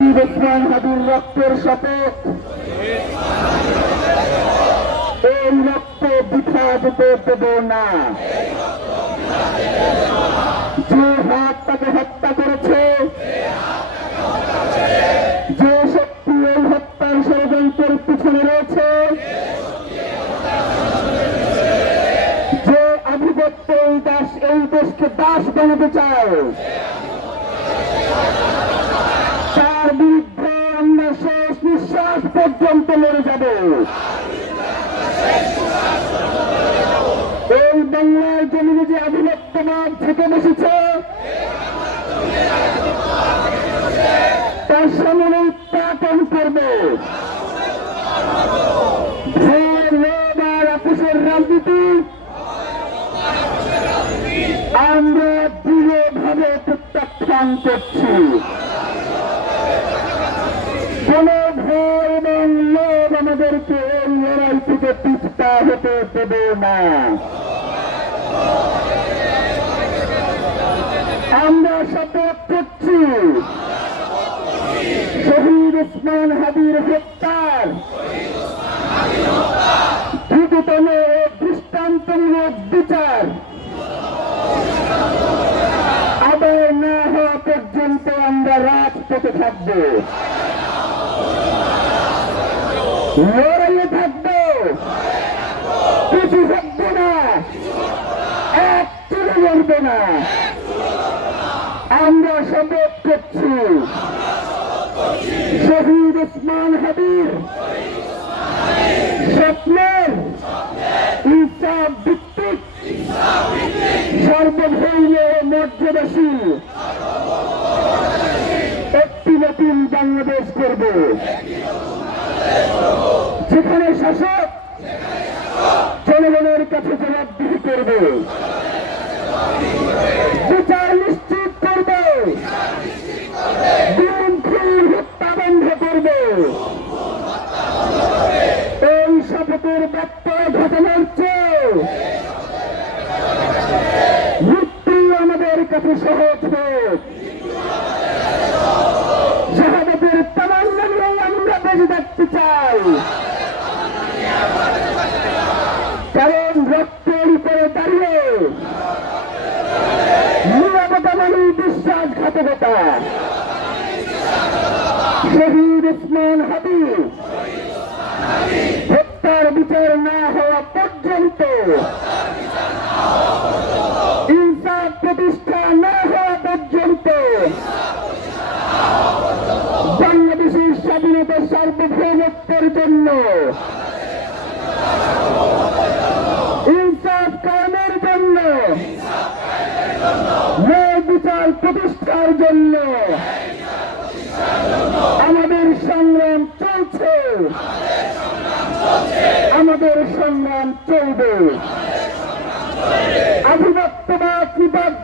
ওসমান হাদির রক্তের শপথ, এই রক্ত বৃথা যেতে দেব না। যে হাত তাকে হত্যা করেছে, যে শক্তি এই হত্যার ষড়যন্ত্রের পিছনে রয়েছে, যে আধিপত্য এই দেশকে দাস বানাতে চায়, তার বিরুদ্ধে আমরা শেষ নিঃশ্বাস পর্যন্ত লড়ে যাব। এই বাংলার জমিনে যে আধিপত্যবাদ থেকে বসেছে, তার সামনে উৎপাদন করবে। ভোর রোদ আর আপুসের রাজনীতি আমরা দৃঢ়ভাবে প্রত্যাখ্যান করছি। কোন ভয় এবং লোভ আমাদেরকে এই লড়াই থেকে পিছপা হতে দেবে না। আমরা শপথ করছি, শহীদ ওসমান হাদির হত্যার দ্রুততম ও দৃষ্টান্তমূলক বিচার আদায় না হওয়া পর্যন্ত আমরা রাজপথে থাকব, লড়াইয়ে থাকবো, কিছু থাকবো না, এক চুলে লড়বো না। আমরা শপথ করছি, শহীদ ওসমান হাদির স্বপ্নের ইনসাফ ভিত্তিক সর্বধর্ম মর্যাদাশীল একটি নতুন বাংলাদেশ করব, যেখানে শাসক জনগণের কাছে জবাবদিহি করবে, বিচার নিশ্চিত করবে, গুম খুন হত্যা বন্ধ করবে। এই শপথের ব্যত্যয় ঘটানোর চেয়ে মৃত্যু আমাদের কাছে সহজ হোক। শাহাদাতের তামান্না নিয়ে আমরা বেঁচে থাকতে চাই, কারণ রক্তের উপরে দাঁড়িয়ে নিরাপত্তা মানে বিশ্বাসঘাতকতা। শহীদ ওসমান হাদি হত্যার বিচার না হওয়া পর্যন্ত, ইনসাফ প্রতিষ্ঠা না হওয়া পর্যন্ত বাংলাদেশের স্বাধীনতা সার্বভৌমত্বের জন্য, ইনসাফ কায়েমের জন্য, ন্যায় বিচার প্রতিষ্ঠার জন্য আমাদের সংগ্রাম চলছে, আমাদের সংগ্রাম চলবে। আধিপত্যবাদ নিপাত,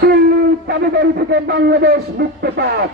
দিল্লির দাবিদারি থেকে বাংলাদেশ মুক্ত পাক।